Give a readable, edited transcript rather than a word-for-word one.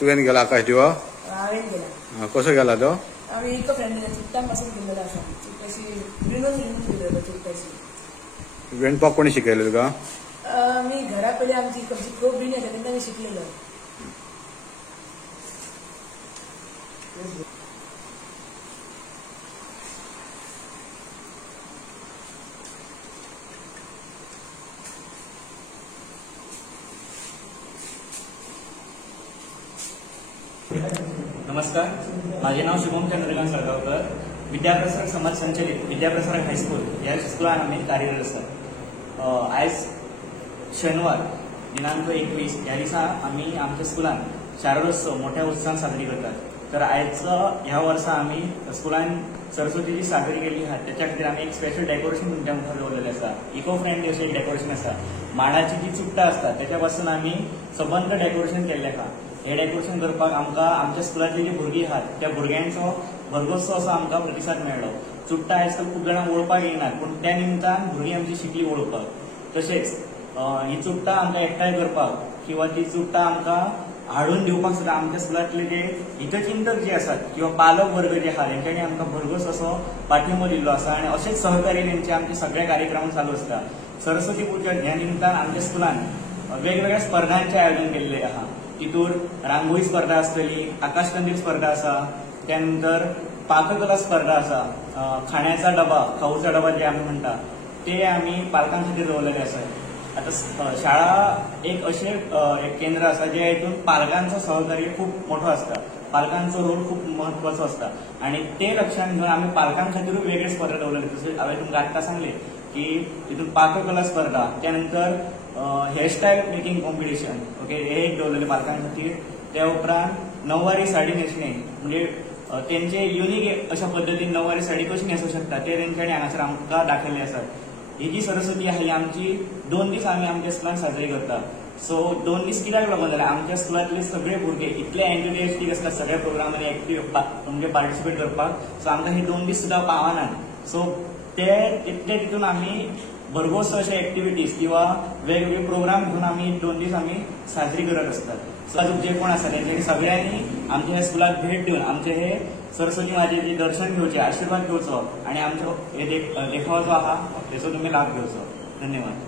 तुवें गेला आकाश दिवा हांवें गेला कसो गेला तो आमी एक फ्रेंड चुट्टान पासून गेल्लो आसा चुट्टाशी रिनून गेलेलो चुट्टाशी विणपाक कोणी शिकयलें तुका मी घरा पयली आमची खूब बीन येता तेन्ना आमी शिकलेलो नमस्कार, माझे नाव शुभम चंद्रकांत सळगावकर. विद्याप्रसारक समाज संचलित विद्याप्रसारक हायस्कूल ह्या स्कुलान आमी कार्यरत आसा. आयज शेनवार दिनांक 21 ह्या दिसा आमी आमच्या स्कुलान शारदोत्सव मोठ्या उत्साहान साजरी करतात. तर आयज ह्या वर्सा आमी स्कुलान सरस्वती जी साजरी केल्ली आहा त्याच्या खातीर आमी एक स्पेशल डेकोरेशन तुमच्या मुखार दवरलेलें आसा. इको फ्रेंडली अशें डेकोरेशन आसा. माडाची जी चुट्टां आसतात त्याच्या पासून आमी सबंद डेकोरेशन केल्लें आहा. हे डेकोरेशन करपाक आमकां आमच्या स्कुलांतली जी भुरगीं आहात त्या भुरग्यांचो भरगोसो असो आमकां प्रतिसाद मेळ्ळो. चुट्टां आयज काल खूब जाणांक वळोवपाक येयनात पूण त्या निमतान भुरगीं आमची शिकली वळोवपाक. तशेंच ही चुट्टां आमकां एकठांय करपाक किंवा ती चुट्टां आमकां हाडून दिवपाक सुद्दां आमच्या स्कुलांतले जे हितचिंतक जे आसात किंवा पालक वर्ग जे आहात तेंच्यांनी आमकां भरघोस असो पाठिंबो दिल्लो आसा आनी अशेंच सहकार्य तेंचे आमचे सगळे कार्यक्रम चालू आसता. सरस्वती पुजन ह्या निमतान आमच्या स्कुलान वेगवेगळ्या स्पर्धांचें आयोजन केल्लें आहा. तितूर रांगोळी स्पर्धा आसतली, आकाशकंदील स्पर्धा आसा, त्यानंतर पाककला स्पर्धा आसा, खाण्याचा डबा खाऊचा डबा जे आमी म्हणटा ते आमी पालकां खातीर दवरलेले आसा. आतां शाळा एक अशें एक केंद्र आसा जे हितून पालकांचो सहकार्य खूब मोठो आसता. पालकांचो रोल खूब म्हत्वाचो आसता आनी ते लक्षांत घेवन आमी पालकां खातीरूय वेगळे स्पर्धा दवरलेले. तशेंच हांवें तुमकां आत्तां सांगलें की हितून पाककला स्पर्धा, त्यानंतर हेअरस्टायल मेकिंग कॉम्पिटिशन ओके हे एक दवरलेले पालकां खातीर. त्या उपरांत नववारी साडी न्हेसणे म्हणजे तेंचे युनिक अशा पद्दतीन नववारी साडी कशी न्हेसूंक शकता ते तेंच्यांनी हांगासर आमकां दाखयल्ले आसात. ही जी सरस्वती आहा ही आमची 2 दीस आमी आमच्या स्कुलान साजरी करता. सो 2 दीस कित्याक लागून जाल्यार आमच्या स्कुलांतले सगळे भुरगे इतले एंथुजियास्टीक आसतात सगळ्या प्रोग्रामांनी एक्टिव्ह म्हणजे पार्टिसिपेट करपाक. सो आमकां ही 2 दीस सुद्दां पावनात. सो ते तितून आमी भरघोस अशे एक्टिविटीज किंवा वेगवेगळे प्रोग्राम घेवन आमी 2 दीस आमी साजरी करत आसतात. सो अजून जे कोण आसा तेंच्यांनी सगळ्यांनी आमच्या ह्या स्कुलाक भेट दिवन आमचे हे सरस्वती मातेचें दर्शन घेवचें, आशिर्वाद घेवचो आनी आमचो हे देखाव जो आहा तेचो तुमी लाभ घेवचो. धन्यवाद.